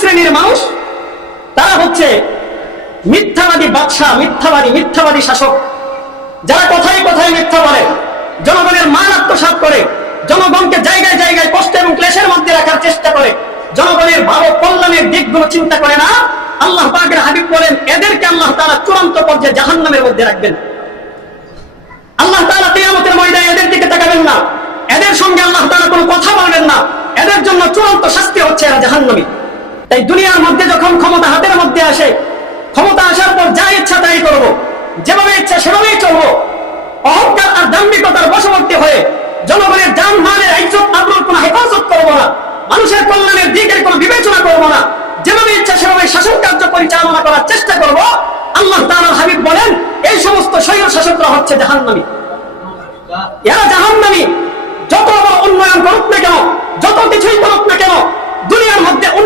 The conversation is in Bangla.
শ্রেণীর মানুষ, তারা হচ্ছে মিথ্যাবাদী বাদশাহ, মিথ্যাবাদী শাসক, যারা কথায় কথায় মিথ্যা বলে, জনগণের মান আত্মসাৎ করে, জনগণকে জায়গায় জায়গায় কষ্ট এবং ক্লেশের মধ্যে রাখার চেষ্টা করে, জনগণের ভালো কল্যাণের দিকগুলো চিন্তা করে না। আল্লাহ পাকের হাবিব বলেন, এদেরকে আল্লাহ তাআলা চূড়ান্ত পর্যায়ে জাহান্নামের মধ্যে রাখবেন। আল্লাহ তাআলা কিয়ামতের ময়দানে এদের দিকে তাকাবেন না, এদের সঙ্গে আল্লাহ তাআলা কোনো কথা বলবেন না, এদের জন্য চূড়ান্ত শাস্তি হচ্ছে এরা জাহান্নামী। তাই দুনিয়ার মধ্যে যখন ক্ষমতা হাতের মধ্যে আসে, ক্ষমতা আসার পর যা ইচ্ছা তাই করব, যেভাবে ইচ্ছা সেভাবেই চলবো, অহংকার আর দাম্ভিকতার বশবর্তী হয়ে জনগণের জান মালের ইজ্জত আবরুর কোনো হেফাজত করবো না, মানুষের কল্যাণের দিকের কোনো বিবেচনা করবো না, যেভাবে ইচ্ছা সেভাবে শাসন কার্য পরিচালনা করার চেষ্টা করব। আল্লাহ তাআলার হাবিব বলেন, এই সমস্ত স্বৈর শাসকরা হচ্ছে জাহান্নামী। এরা জাহান্নামী। যত বড় উন্নয়ন করুক না কেন, যত কিছুই করুক না কেন, দুনিয়ার মধ্যে